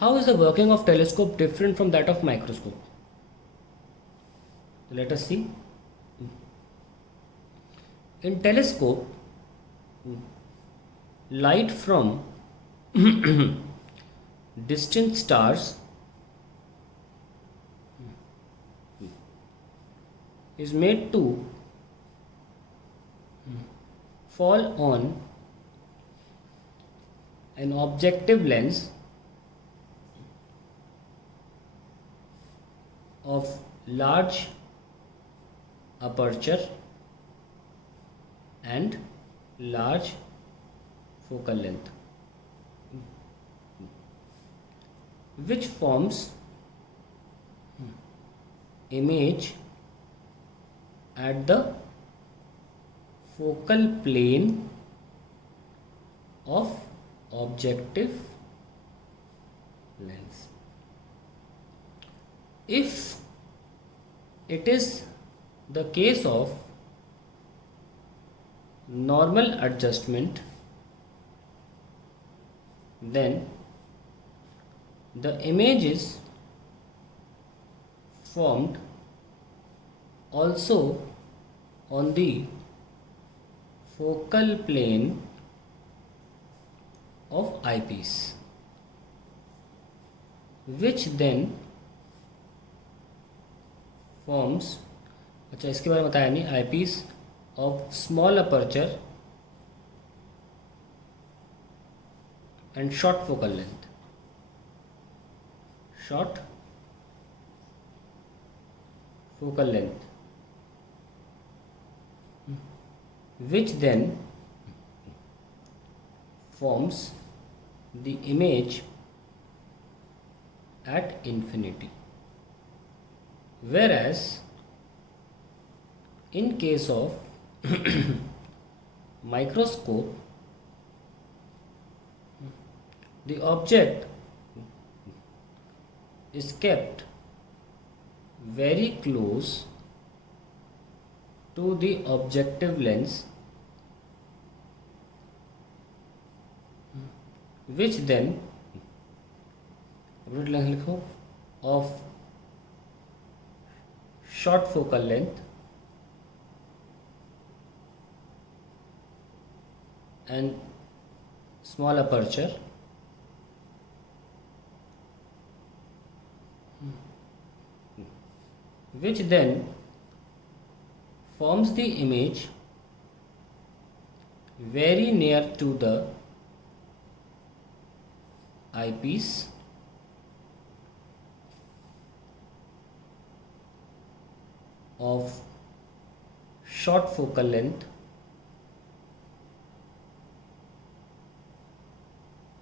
How is the working of telescope different from that of microscope? Let us see. In telescope, light from distant stars is made to fall on an objective lens of large aperture and large focal length, which forms image at the focal plane of objective lens. If it is the case of normal adjustment, then the image is formed also on the focal plane of eyepiece, which then forms, अच्छा इसके बारे में बताया नहीं, eyepiece of small aperture and short focal length, short focal length, which then forms the image at infinity. Whereas in case of microscope, the object is kept very close to the objective lens, which then लिखो of short focal length and small aperture, which then forms the image very near to the eyepiece of short focal length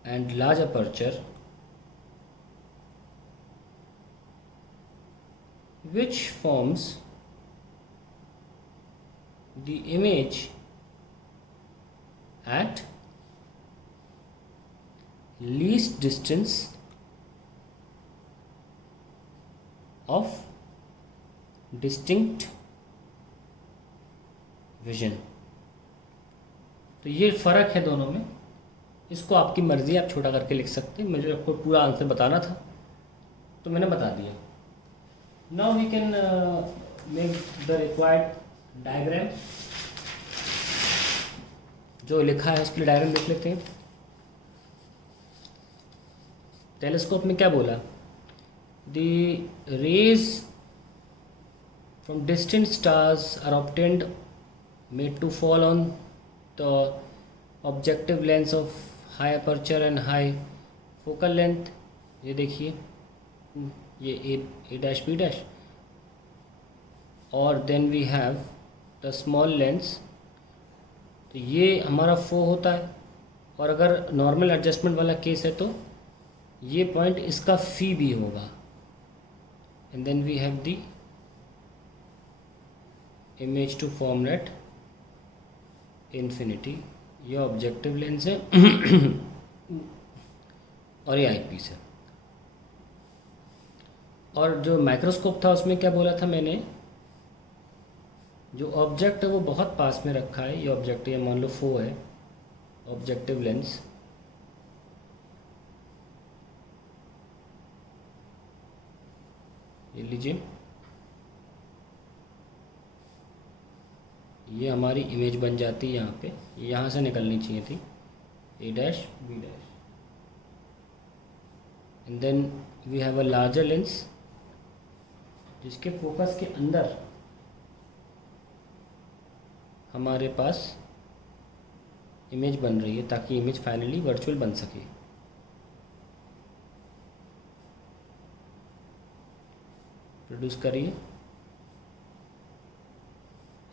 and large aperture, which forms the image at least distance of distinct vision. तो ये फ़र्क है दोनों में। इसको आपकी मर्ज़ी, आप छोटा करके लिख सकते हैं, मुझे आपको पूरा आंसर बताना था तो मैंने बता दिया। Now we can make the required diagram. जो लिखा है उसके लिए डायग्राम लिख लेते हैं। टेलीस्कोप में क्या बोला? The rays from distant stars are obtained, made to fall on the objective lens of high aperture and high focal length। ये देखिए, ये A dash B dash, और then we have the small lens। तो ये हमारा फो होता है, और अगर नॉर्मल एडजस्टमेंट वाला केस है तो ये पॉइंट इसका फी भी होगा। And then we have the image to form at infinity. ये ऑब्जेक्टिव लेंस है और ये आईपीस है। और जो माइक्रोस्कोप था उसमें क्या बोला था मैंने? जो ऑब्जेक्ट है वो बहुत पास में रखा है। ये ऑब्जेक्ट, ये मान लो फो है, ऑब्जेक्टिव लेंस, ये लीजिए, ये हमारी इमेज बन जाती है यहाँ पे, यहाँ से निकलनी चाहिए थी a dash b dash, and then we have a larger lens जिसके फोकस के अंदर हमारे पास इमेज बन रही है ताकि इमेज फाइनली वर्चुअल बन सके। प्रोड्यूस करिए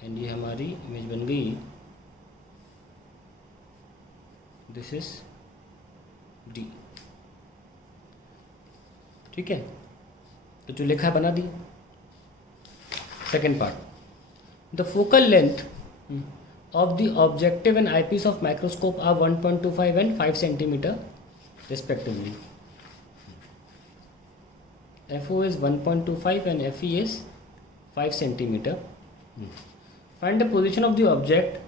एंड ये हमारी इमेज बन गई। This is D. ठीक है, तो जो लिखा है बना दी। Second part, the focal length of the objective and eyepiece of microscope are 1.25 and 5 centimeter respectively. FO is 1.25 and FE is 5 centimeter. Find the position of the object,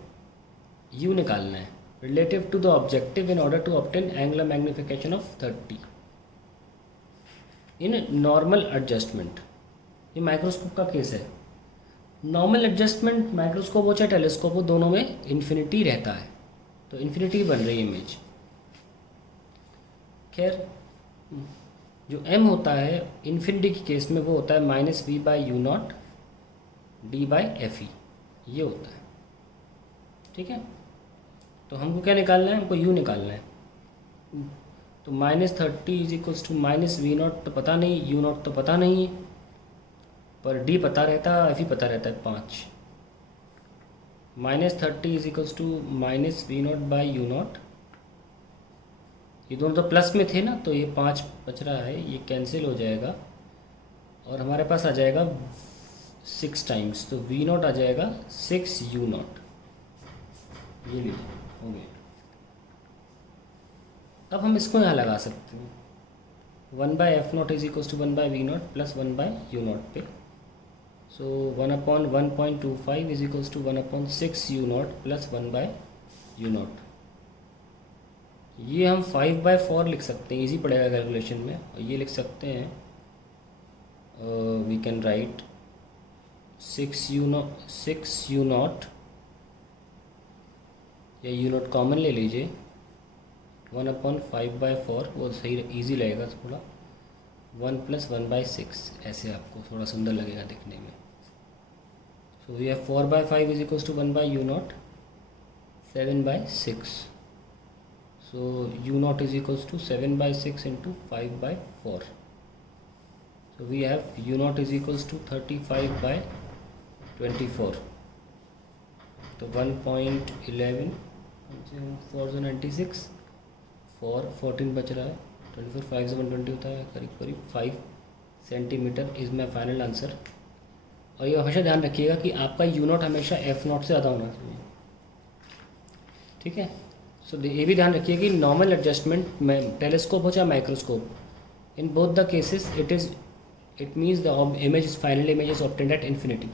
U निकालना है, relative to the objective in order to obtain angular magnification of 30 in normal adjustment. ये microscope का case है। Normal adjustment microscope हो चाहे telescope हो, दोनों में इन्फिनिटी रहता है, तो इन्फिनिटी बन रही है इमेज। खैर, जो m होता है इन्फिनिटी के केस में वो होता है -v/u0 d/fe, ये होता है। ठीक है, तो हमको क्या निकालना है? हमको u निकालना है। तो -30 = -v0 तो पता नहीं, u0 तो पता नहीं है, पर d पता रहता है, f पता रहता है 5। -30 = -v0/u0, ये दोनों तो प्लस में थे ना, तो ये 5 बच रहा है, ये कैंसिल हो जाएगा और हमारे पास आ जाएगा 6 टाइम्स, तो v0 आ जाएगा 6u0। ये लीजिए, हो गया। अब हम इसको यहाँ लगा सकते हैं, 1/f0 = 1/v0 + 1/u0 पे। So 1/1.25 = 1/6u0 + 1/u0। ये हम 5/4 लिख सकते हैं, इजी पड़ेगा कैलकुलेशन में। और ये लिख सकते हैं, वी कैन राइट 6u0 या u0 कॉमन ले लीजिए, 1/5/4 वो सही इजी लगेगा थोड़ा, 1 + 1/6, ऐसे आपको थोड़ा सुंदर लगेगा दिखने में। So we have 4/5 = 1/u0, 7/6। So u0 = 7/6 × 5/4। So we have u0 = 35/24। तो 1.11 4 से 96, 14 बच रहा है, 24 5 से 120 होता है, करीब 5 centimetre is my final answer. और ये हमेशा ध्यान रखिएगा कि आपका u0 हमेशा f0 से ज़्यादा होना चाहिए। ठीक है, सो ये भी ध्यान रखिए कि नॉर्मल एडजस्टमेंट में टेलीस्कोप हो चाहे microscope, in both the cases it means the image is final image is obtained at infinity.